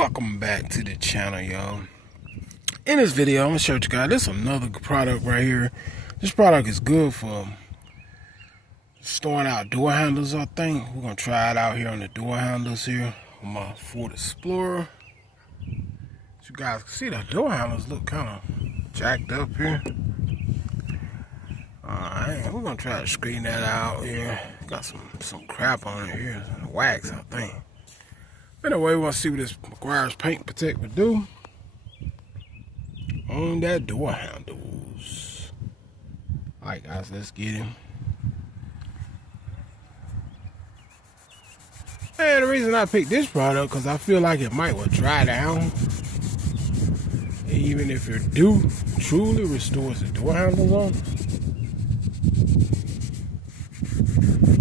Welcome back to the channel, y'all. In this video, I'm gonna show you guys this is another product right here. This product is good for storing out door handles. I think we're gonna try it out here on the door handles here on my Ford Explorer. As you guys can see, the door handles look kind of jacked up here. Alright, we're gonna try to straighten that out here. Got some crap on it here, wax, I think. Anyway, we want to see what this meguiars paint protect will do on that door handles. Alright guys, let's get him. And the reason I picked this product, because I feel like it might dry down. Even if it truly restores the door handles on.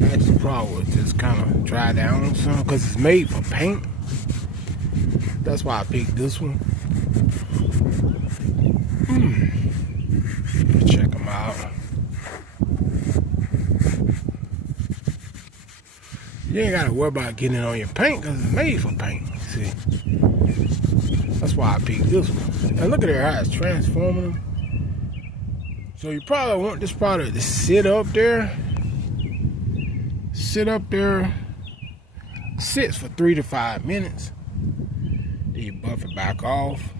Actually probably would just kind of dry down some, because it's made for paint. That's why I picked this one. Let's check them out. You ain't gotta worry about getting it on your paint because it's made for paint. See, that's why I picked this one. And look at there how it's transforming them. So you probably want this product to sit up there. Sits for 3 to 5 minutes. Then you buff it back off.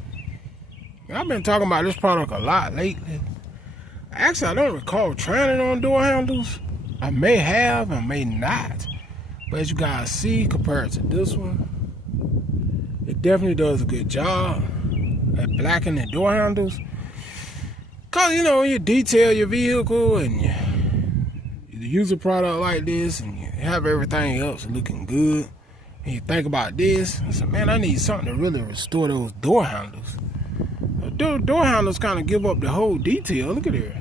I've been talking about this product a lot lately. Actually, I don't recall trying it on door handles. I may have, I may not. But as you guys see, compared to this one, it definitely does a good job at blackening the door handles. Cause you know, when you detail your vehicle and you use a product like this and you have everything else looking good, and you think about this, I said, man, I need something to really restore those door handles. Door handles kind of give up the whole detail. Look at it.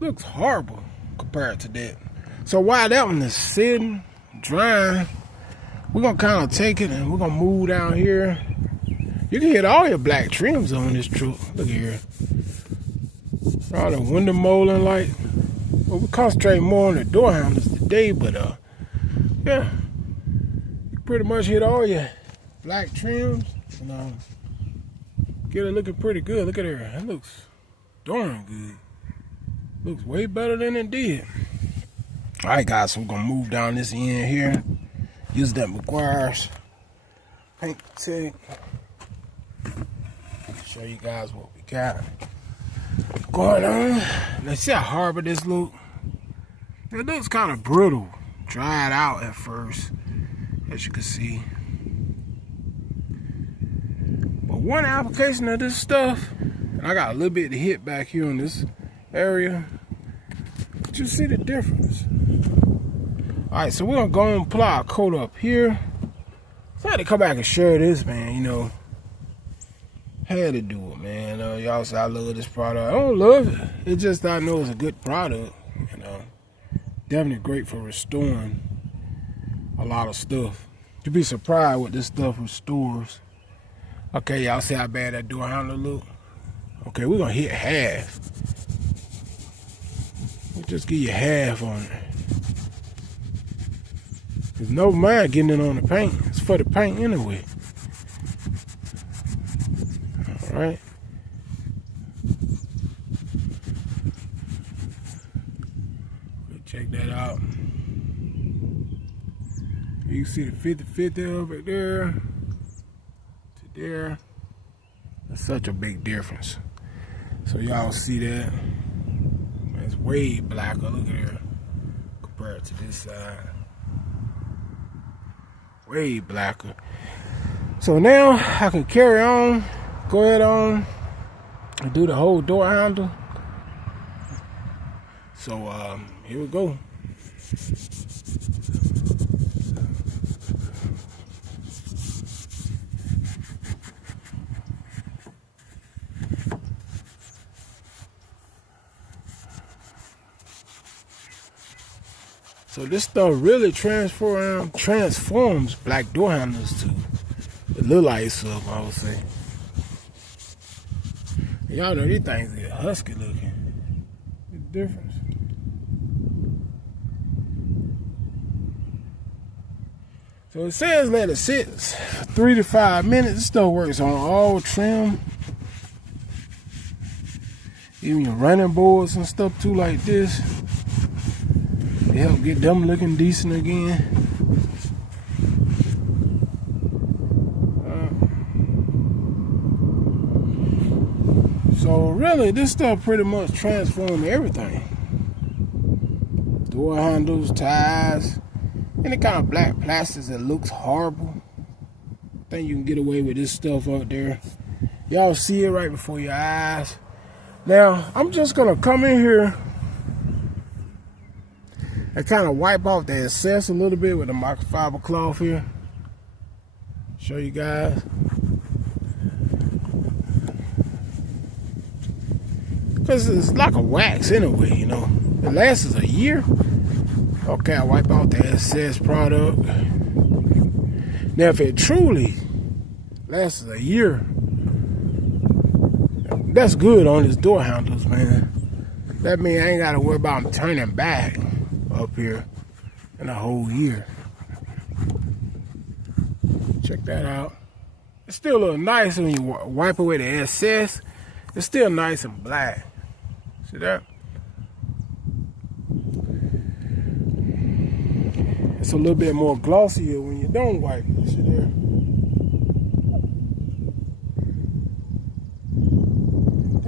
Looks horrible compared to that. So while that one is sitting, drying, we're going to kind of take it and we're going to move down here. You can hit all your black trims on this truck. Look at here. All the window molding light. Well, we concentrate more on the door handles today, but yeah. You pretty much hit all your black trims and get it looking pretty good. Look at her. That looks darn good. Looks way better than it did. Alright guys, so we're gonna move down this end here. Use that meguiars paint protect. Show you guys what we got going on. Let's see how horrible this looks. It looks kind of brittle, dried out at first, as you can see. But one application of this stuff, and I got a little bit to hit back here in this area, but you see the difference. Alright, so we're gonna go and apply a coat up here. So I had to come back and share this, man, you know. Had to do it, man. Y'all say I love this product. I don't love it. It's just I know it's a good product, you know. Definitely great for restoring a lot of stuff. You'd be surprised what this stuff restores. Okay, y'all see how bad that door handle look? Okay, we're gonna hit half. We'll just give you half on it. There's no mind getting it on the paint. It's for the paint anyway. Alright. Check that out. You see the 50-50 over there to there. That's such a big difference. So y'all see that? It's way blacker. Look at here compared to this side. Way blacker. So now I can carry on, go ahead on and do the whole door handle. So here we go. So this stuff really transforms black door handles to a little ice up, I would say. Y'all know these things get husky looking. The difference. So it says let it sit 3 to 5 minutes. This stuff works on all trim. Even your running boards and stuff too like this. It help get them looking decent again. So really this stuff pretty much transforms everything. Door handles, tires, any kind of black plastics that looks horrible. I think you can get away with this stuff out there. Y'all see it right before your eyes. Now, I'm just gonna come in here and kind of wipe off the excess a little bit with the microfiber cloth here. Show you guys. Because it's like a wax anyway, you know. It lasts a year. Okay, I wipe out the excess product. Now, if it truly lasts a year, that's good on his door handles, man. That means I ain't got to worry about them turning back up here in a whole year. Check that out. It's still a little nice when you wipe away the excess. It's still nice and black. See that? It's a little bit more glossier when you don't wipe it. See there?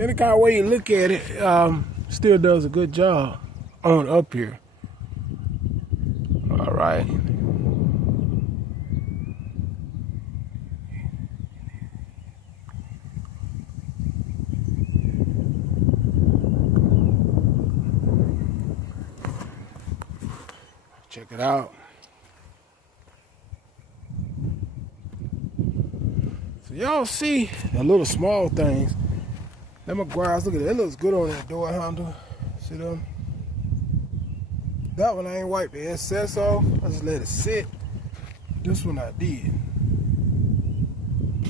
Any kind of way you look at it, still does a good job on up here. All right. Check it out. So y'all see the little small things. That meguiars, look at it. It looks good on that door handle. See them? That one I ain't wiped the excess off. I just let it sit. This one I did.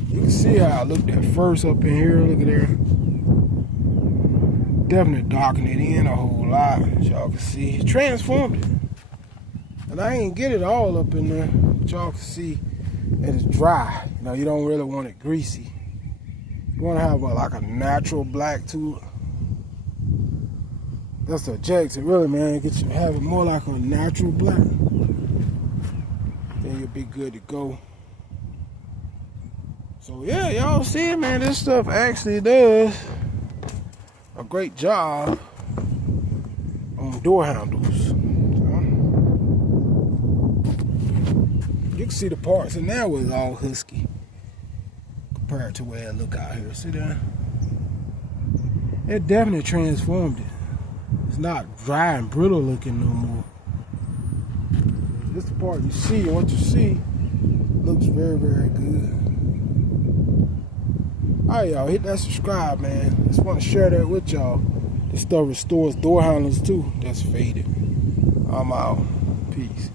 You can see how I looked at first up in here. Look at there. Definitely darkened it in a whole lot. As y'all can see. It transformed it. And I ain't get it all up in there. But y'all can see that it's dry. You know, you don't really want it greasy. You want to have like a natural black to it. That's the objective, really, man. Get you have it more like a natural black. Then you'll be good to go. So yeah, y'all see it, man. This stuff actually does a great job on door handles. You can see the parts, and now it's all husky compared to where it look out here. See that? It definitely transformed it. It's not dry and brittle looking no more. This the part you see, and what you see looks very, very good. Alright, y'all, hit that subscribe, man. Just want to share that with y'all. This stuff restores door handles too that's faded. I'm out. Peace.